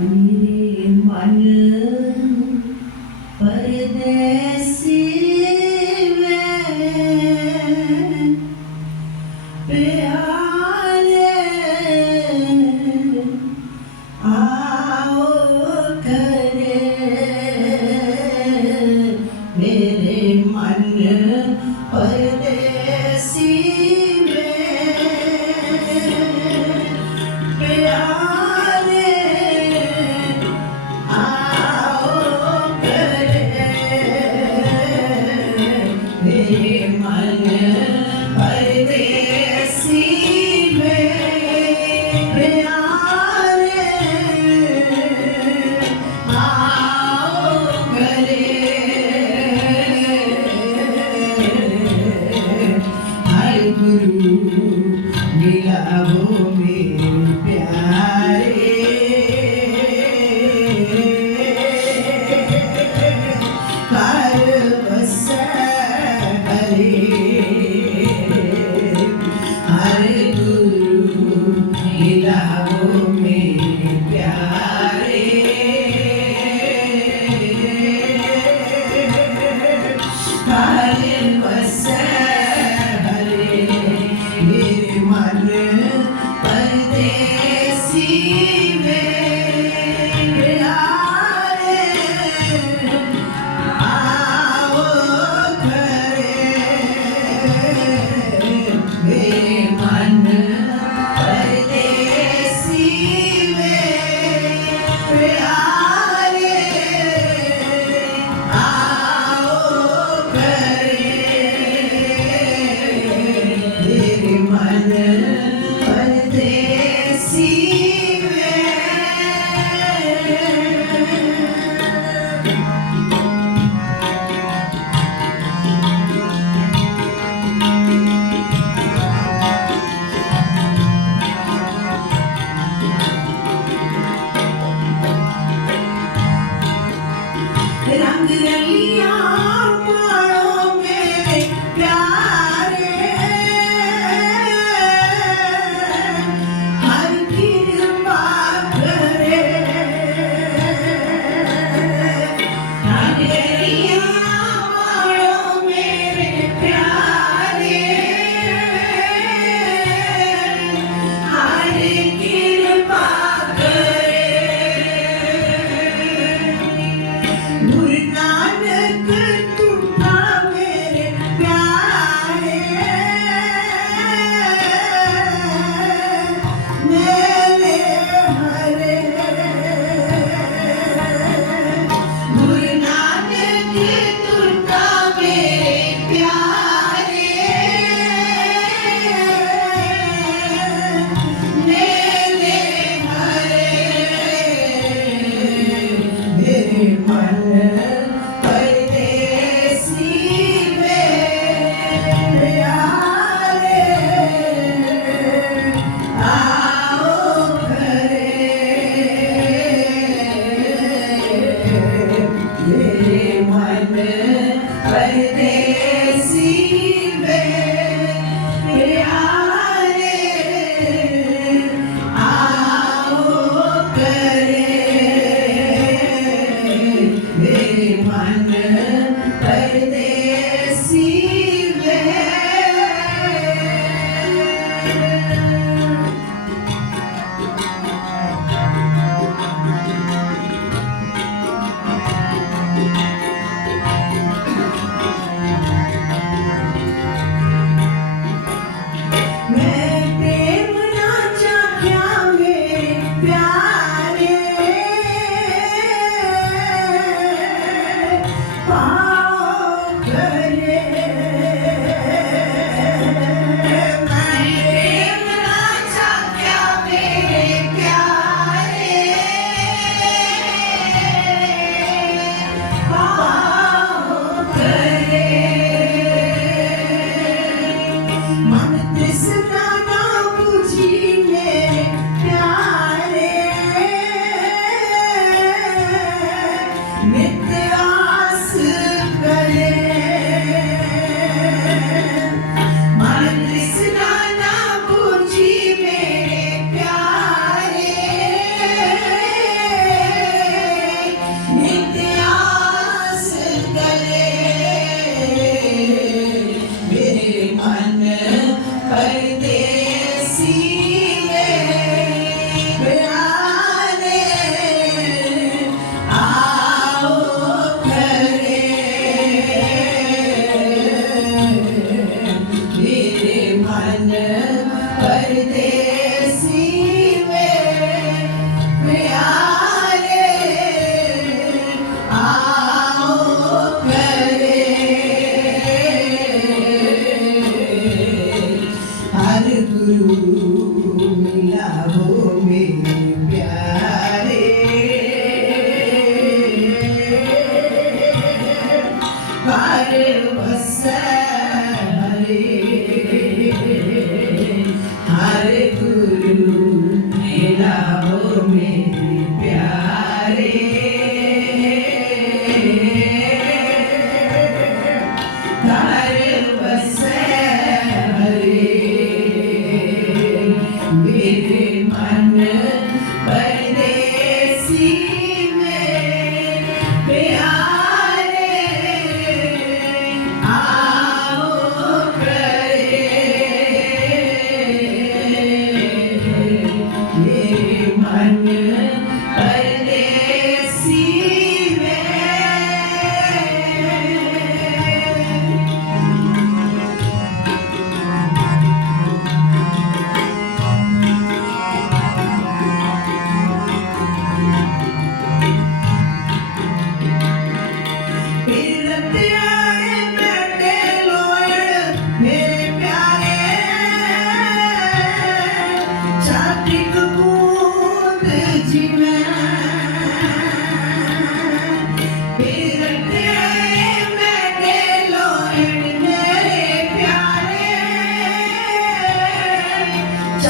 Mere man pardesi. गुरु मिला वो मेरे प्यारे हर बसरे हर गुरु मिला वो मेरे प्यारे हर Hare Krishna.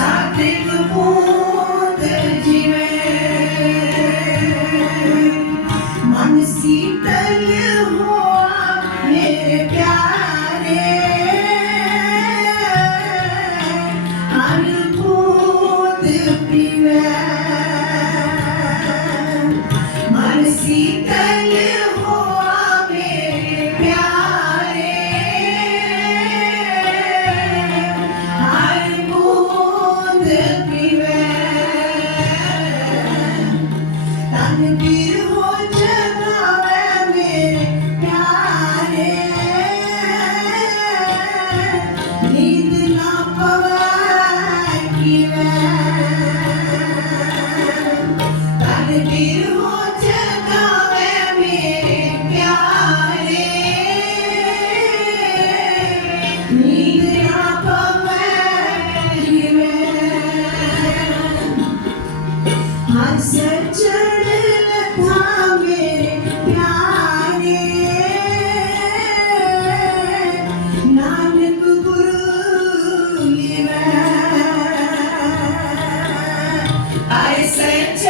I think the moon. saying?